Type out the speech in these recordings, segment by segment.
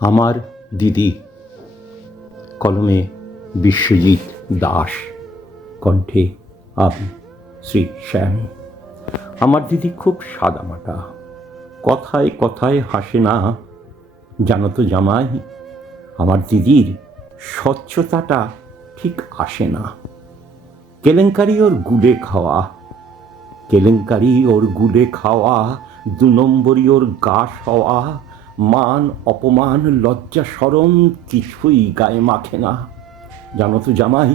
আমার দিদি। কলমে বিশ্বজিৎ দাস। কণ্ঠে আমি শ্রী শ্যাম। আমার দিদি খুব সাদামাটা। কথায় কথায় হাসে না। জানো তো জামাই, আমার দিদির স্বচ্ছতাটা ঠিক আসে না। কেলেঙ্কারি ওর গুলে খাওয়া। কেলেঙ্কারি ওর গুলে খাওয়া। দু নম্বরই ওর গাস হওয়া মান অপমান লজ্জা সরম কিছুই গায়ে মাখে না। জানো তো জামাই,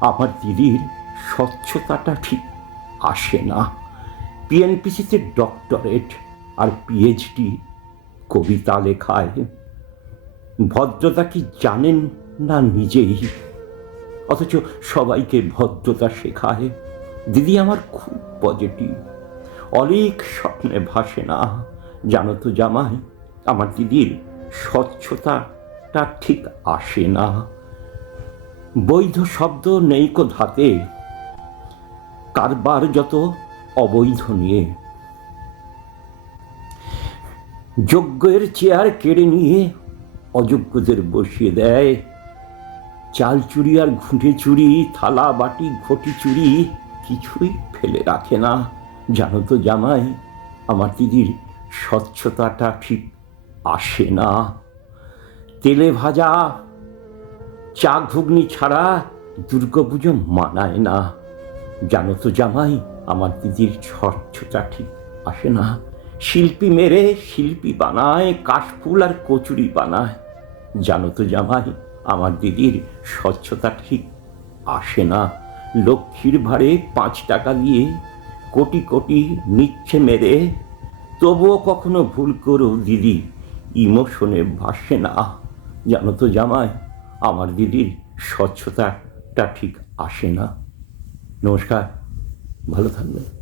আমার দিদির স্বচ্ছতাটা ঠিক আসে না। পিএনপিসিতে ডক্টরেট আর পিএইচডি কবিতা লেখায়। ভদ্রতা কি জানেন না নিজেই? অথচ সবাইকে ভদ্রতা শেখায়। দিদি আমার খুব পজিটিভ অনেক স্বপ্নে ভাসে না। জানো তো জামাই, আমার দিদির স্বচ্ছতাটা ঠিক আসে না। বৈধ শব্দ নেই কো ধাতে কারবার যত অবৈধ নিয়ে। যোগ্যের চেয়ার কেড়ে নিয়ে অযোগ্যদের বসিয়ে দেয়। চাল চুরি আর ঘুঁটে চুরি, থালা বাটি, ঘটি চুরি কিছুই ফেলে রাখে না। জানো তো জামাই, আমার দিদির স্বচ্ছতাটা ঠিক আসে না। তেলে ভাজা, চা ঘুগনি ছাড়া দুর্গাপুজো মানায় না। জানো তো জামাই, আমার দিদির স্বচ্ছতা ঠিক আসে না। শিল্পী মেরে শিল্পী বানায়, কাশফুল আর কচুরি বানায়। জানো তো জামাই, আমার দিদির স্বচ্ছতা ঠিক আসে না। লক্ষ্মীর ভাড়ে পাঁচ টাকা দিয়ে কোটি কোটি নিচ্ছে মেরে তবুও কখনো ভুল করো দিদি। ইমোশনে ভাসে না। জানো তো জামায় আমার দিদির স্বচ্ছতাটা ঠিক আসে না। নমস্কার, ভালো থাকবেন।